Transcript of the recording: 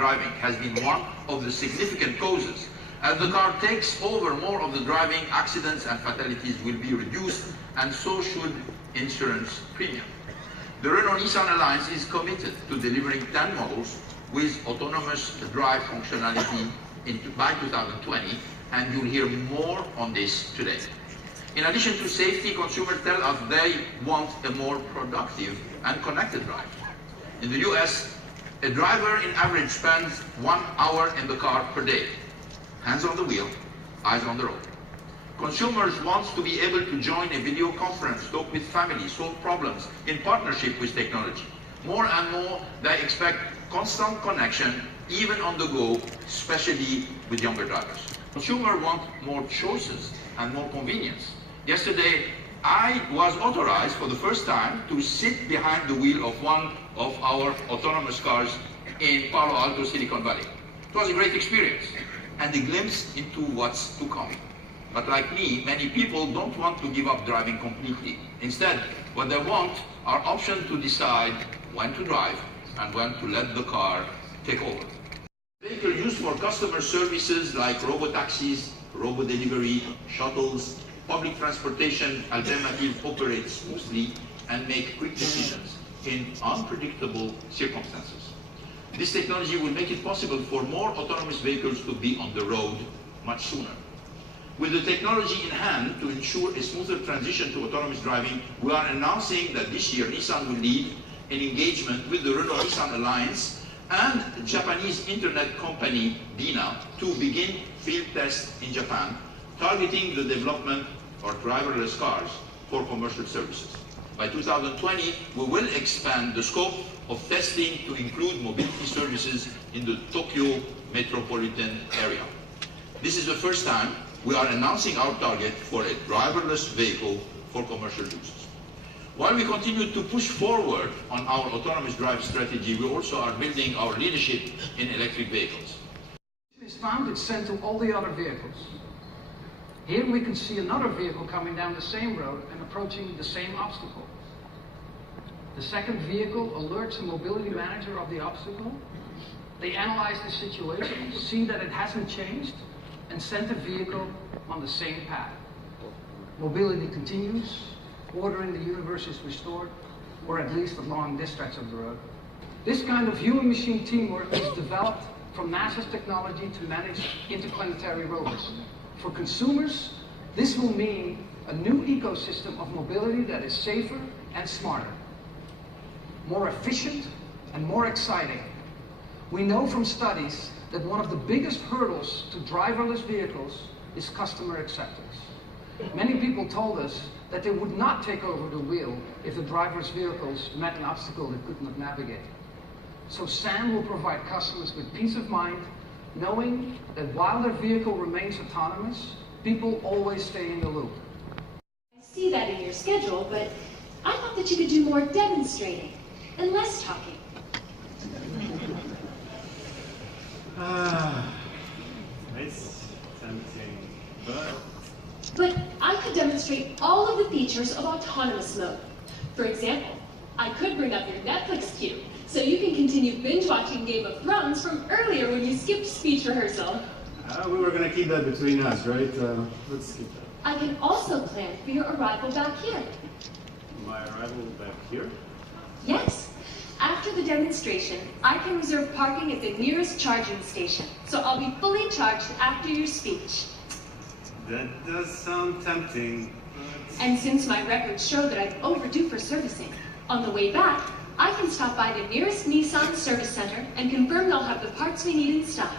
driving has been one of the significant causes. As the car takes over more of the driving, accidents and fatalities will be reduced, and so should insurance premium. The Renault-Nissan Alliance is committed to delivering 10 models with autonomous drive functionality by 2020, and you'll hear more on this today. In addition to safety, consumers tell us they want a more productive and connected drive. In the US, a driver in average spends 1 hour in the car per day. Hands on the wheel, eyes on the road. Consumers want to be able to join a video conference, talk with family, solve problems in partnership with technology. More and more, they expect constant connection, even on the go, especially with younger drivers. Consumers want more choices and more convenience. Yesterday, I was authorized for the first time to sit behind the wheel of one of our autonomous cars in Palo Alto, Silicon Valley. It was a great experience and a glimpse into what's to come. But like me, many people don't want to give up driving completely. Instead, what they want are options to decide when to drive and when to let the car take over. Vehicles used for customer services like robo-taxis, robo-delivery, shuttles, public transportation alternatives operate smoothly and make quick decisions in unpredictable circumstances. This technology will make it possible for more autonomous vehicles to be on the road much sooner. With the technology in hand to ensure a smoother transition to autonomous driving, we are announcing that this year Nissan will lead an engagement with the Renault-Nissan Alliance and Japanese internet company Dina to begin field tests in Japan, targeting the development of driverless cars for commercial services. By 2020, we will expand the scope of testing to include mobility services in the Tokyo metropolitan area. This is the first time we are announcing our target for a driverless vehicle for commercial uses. While we continue to push forward on our autonomous drive strategy, we also are building our leadership in electric vehicles. It's found, it's sent to all the other vehicles. Here we can see another vehicle coming down the same road and approaching the same obstacle. The second vehicle alerts a mobility manager of the obstacle. They analyze the situation, see that it hasn't changed, and send the vehicle on the same path. Mobility continues, order in the universe is restored, or at least along this stretch of the road. This kind of human-machine teamwork is developed from NASA's technology to manage interplanetary rovers. For consumers, this will mean a new ecosystem of mobility that is safer and smarter, more efficient and more exciting. We know from studies that one of the biggest hurdles to driverless vehicles is customer acceptance. Many people told us that they would not take over the wheel if the driver's vehicles met an obstacle they could not navigate. So SAM will provide customers with peace of mind, knowing that while their vehicle remains autonomous, people always stay in the loop. I see that in your schedule, but I thought that you could do more demonstrating and less talking. It's tempting, but I could demonstrate all of the features of autonomous mode. For example, I could bring up your Netflix queue, so you can continue binge-watching Game of Thrones from earlier when you skipped speech rehearsal. we were going to keep that between us, right? Let's skip that. I can also plan for your arrival back here. My arrival back here? Yes. After the demonstration, I can reserve parking at the nearest charging station, so I'll be fully charged after your speech. That does sound tempting, but... And since my records show that I'm overdue for servicing, on the way back, I can stop by the nearest Nissan service center and confirm they'll have the parts we need in stock.